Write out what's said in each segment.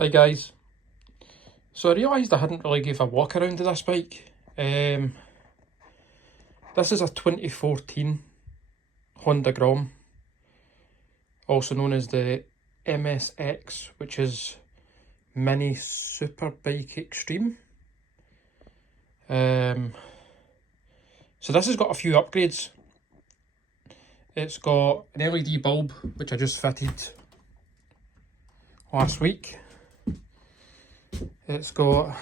Hi guys, so I realised I hadn't really gave a walk around of this bike. This is a 2014 Honda Grom, also known as the MSX, which is Mini Superbike Extreme. So this has got a few upgrades. It's got an LED bulb, which I just fitted last week. It's got,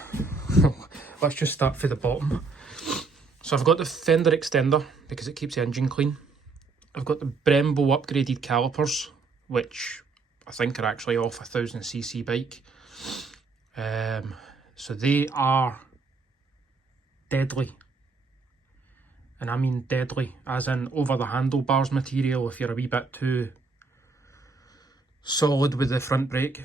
let's just start from the bottom. So I've got the fender extender because it keeps the engine clean. I've got the Brembo upgraded calipers, which I think are actually off a 1000cc bike. So they are deadly. And I mean deadly, as in over the handlebars material if you're a wee bit too solid with the front brake.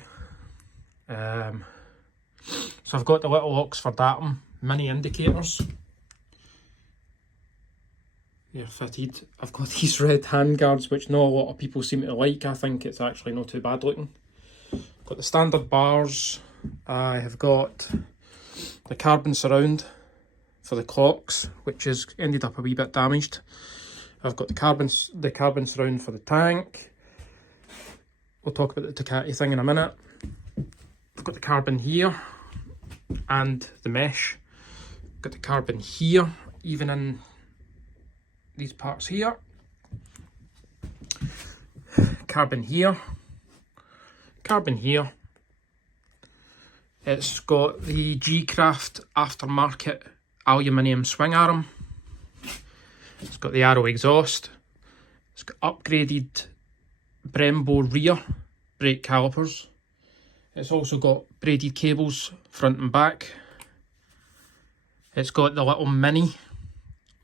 So I've got the little Oxford Atom mini indicators. They're fitted. I've got these red handguards, which not a lot of people seem to like. I think it's actually not too bad looking. Got the standard bars. I have got the carbon surround for the clocks, which has ended up a wee bit damaged. I've got the carbon surround for the tank. We'll talk about the Ducati thing in a minute. I've got the carbon here and the mesh. Got the carbon here, even in these parts here. Carbon here. Carbon here. It's got the G-Craft aftermarket aluminium swing arm. It's got the Arrow exhaust. It's got upgraded Brembo rear brake calipers. It's also got braided cables front and back. It's got the little mini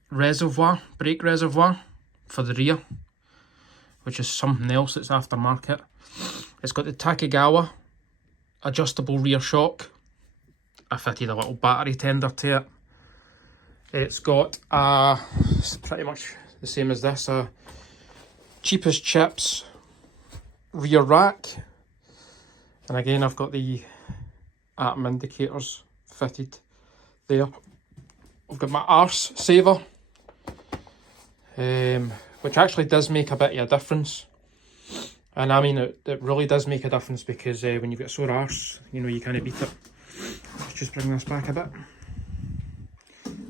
reservoir, brake reservoir for the rear, which is something else that's aftermarket. It's got the Takegawa adjustable rear shock. I fitted a little battery tender to it. It's got it's pretty much the same as this, a cheapest chips rear rack. And again, I've got the Atom indicators fitted there. I've got my arse saver, which actually does make a bit of a difference. And I mean, it really does make a difference because when you've got a sore arse, you know, you kind of beat it. Let's just bring this back a bit.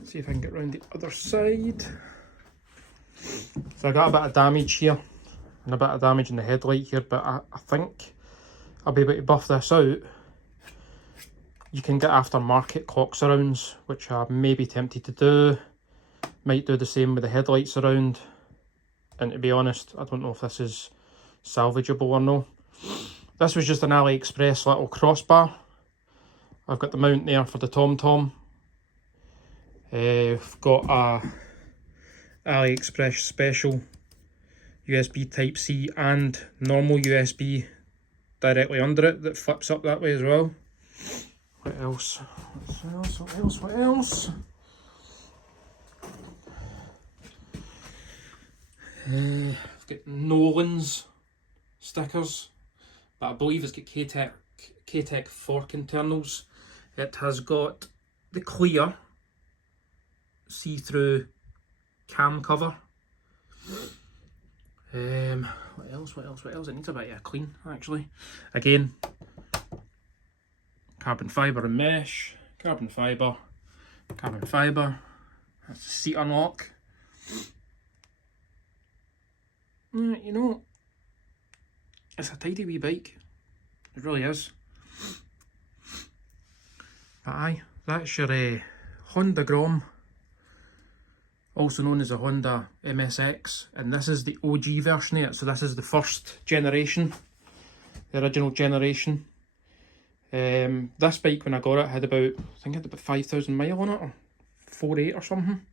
See if I can get round the other side. So I got a bit of damage here and a bit of damage in the headlight here, but I think I'll be able to buff this out. You can get aftermarket clock surrounds, which I may be tempted to do. Might do the same with the headlight surround. And to be honest, I don't know if this is salvageable or no. This was just an AliExpress little crossbar. I've got the mount there for the TomTom. I've got a AliExpress special USB Type-C and normal USB directly under it that flips up that way as well. What else? What else? I've got Nolan's stickers, but I believe it's got K-Tech fork internals. It has got the clear see-through cam cover. What else? It needs a bit of a clean, actually. Again, carbon fibre and mesh, carbon fibre. That's the seat unlock. You know, it's a tidy wee bike. It really is. But aye, that's your Honda Grom, also known as a Honda MSX, and this is the OG version of it, so this is the first generation, the original generation. This bike, when I got it, had about, I think it had about 5,000 mile on it, or 4.8 or something,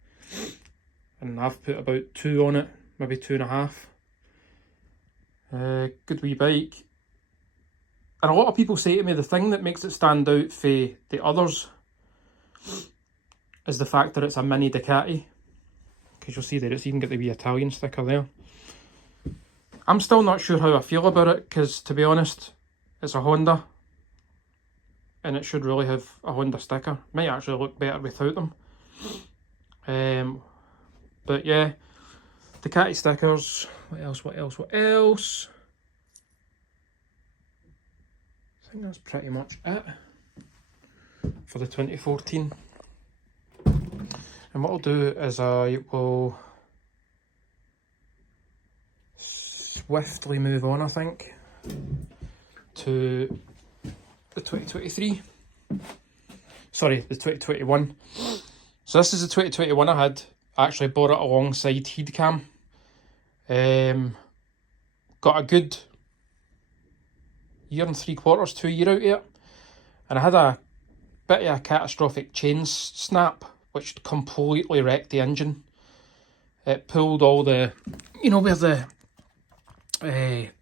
and I've put about 2 on it, maybe 2.5. Good wee bike. And a lot of people say to me the thing that makes it stand out for the others is the fact that it's a mini Ducati. Because you'll see there, it's even got the wee Italian sticker there. I'm still not sure how I feel about it, because to be honest, it's a Honda. and it should really have a Honda sticker. Might actually look better without them. But yeah, Ducati stickers. What else? I think that's pretty much it for the 2014. And what I'll do is I will swiftly move on, I think, to the 2023. Sorry, the 2021. So this is the 2021 I had. I actually bought it alongside Heedcam. Got a good year and 3/4, 2 year out of it. And I had a bit of a catastrophic chain snap, which completely wrecked the engine. It pulled all the, you know, where the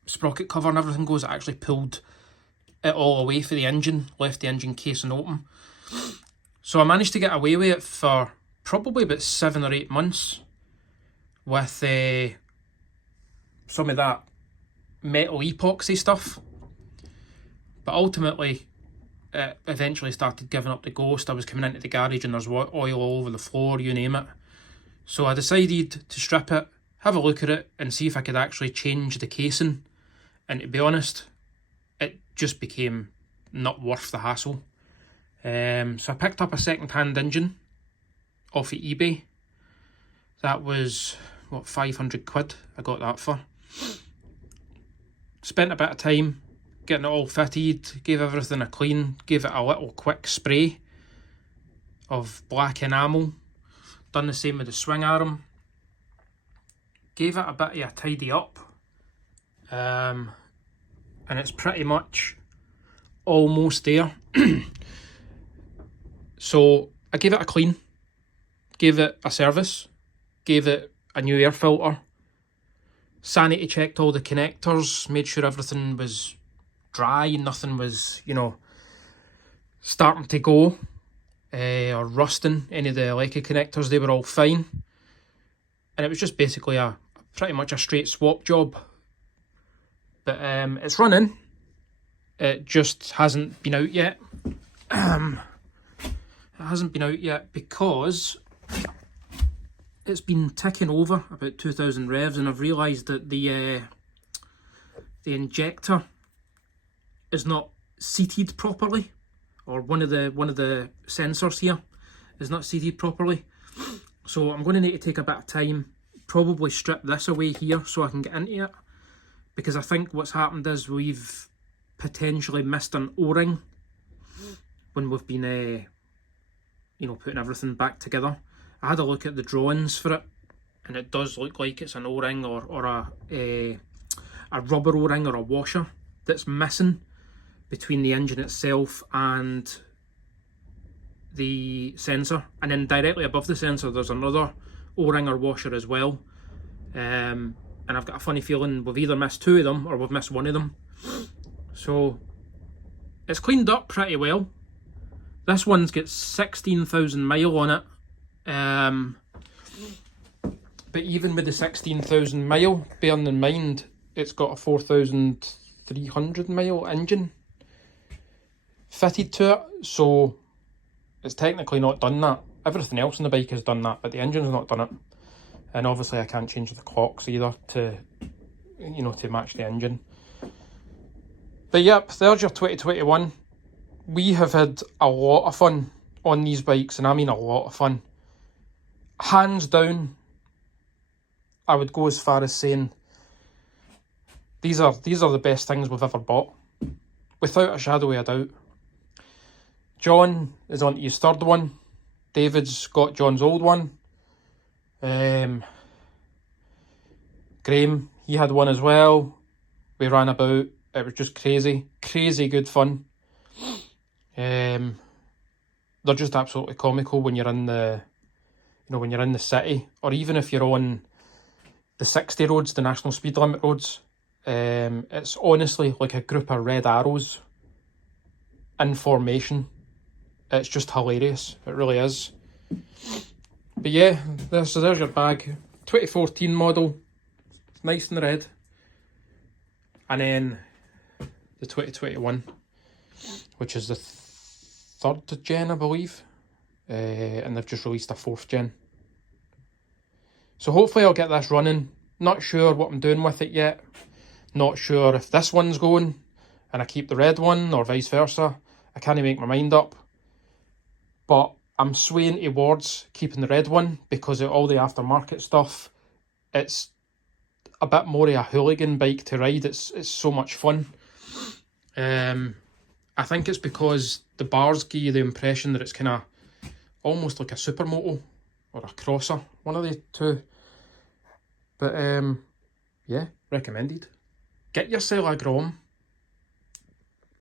sprocket cover and everything goes, it actually pulled it all away for the engine, left the engine casing open. So I managed to get away with it for probably about 7 or 8 months with some of that metal epoxy stuff. But ultimately, it eventually started giving up the ghost. I was coming into the garage and there's oil all over the floor, you name it. So I decided to strip it, have a look at it and see if I could actually change the casing. And to be honest, it just became not worth the hassle. So I picked up a second-hand engine off of eBay. That was, what, 500 quid I got that for. Spent a bit of time getting it all fitted, gave everything a clean, gave it a little quick spray of black enamel. Done the same with the swing arm. Gave it a bit of a tidy up. And it's pretty much almost there. So I gave it a clean, gave it a service, gave it a new air filter, sanity checked all the connectors, made sure everything was dry, nothing was, you know, starting to go or rusting. Any of the Leica connectors, they were all fine. And it was just basically pretty much a straight swap job. But it's running. It just hasn't been out yet. It hasn't been out yet because it's been ticking over about 2,000 revs, and I've realised that the injector is not seated properly, or one of the sensors here is not seated properly. So I'm going to need to take a bit of time, probably strip this away here so I can get into it, because I think what's happened is we've potentially missed an O-ring when we've been you know, putting everything back together. I had a look at the drawings for it, and it does look like it's an O-ring or a rubber O-ring or a washer that's missing between the engine itself and the sensor. And then directly above the sensor there's another O-ring or washer as well. And I've got a funny feeling we've either missed 2 of them or we've missed 1 of them. So it's cleaned up pretty well. This one's got 16,000 mile on it. But even with the 16,000 mile, bearing in mind it's got a 4,300 mile engine fitted to it, so it's technically not done that. Everything else in the bike has done that, but the engine's not done it. And obviously I can't change the clocks either to, you know, to match the engine. But yep, there's your 2021. We have had a lot of fun on these bikes, and I mean a lot of fun. Hands down, I would go as far as saying these are the best things we've ever bought, without a shadow of a doubt. John is on to his 3rd one. David's got John's old one. Graham, he had one as well. We ran about. It was just crazy good fun. They're just absolutely comical when you're in the, you know, when you're in the city, or even if you're on the 60 roads, the national speed limit roads. It's honestly like a group of red arrows in formation. It's just hilarious. It really is. But yeah, so there's your bag. 2014 model. It's nice and red. And then the 2021, which is the 3rd gen, I believe. And they've just released a 4th gen. So hopefully I'll get this running. Not sure what I'm doing with it yet. Not sure if this one's going and I keep the red one or vice versa. I can't make my mind up. But I'm swaying towards keeping the red one because of all the aftermarket stuff. It's a bit more of a hooligan bike to ride. It's so much fun. I think it's because the bars give you the impression that it's kind of almost like a supermoto or a crosser, one of the two. But yeah, recommended. Get yourself a Grom.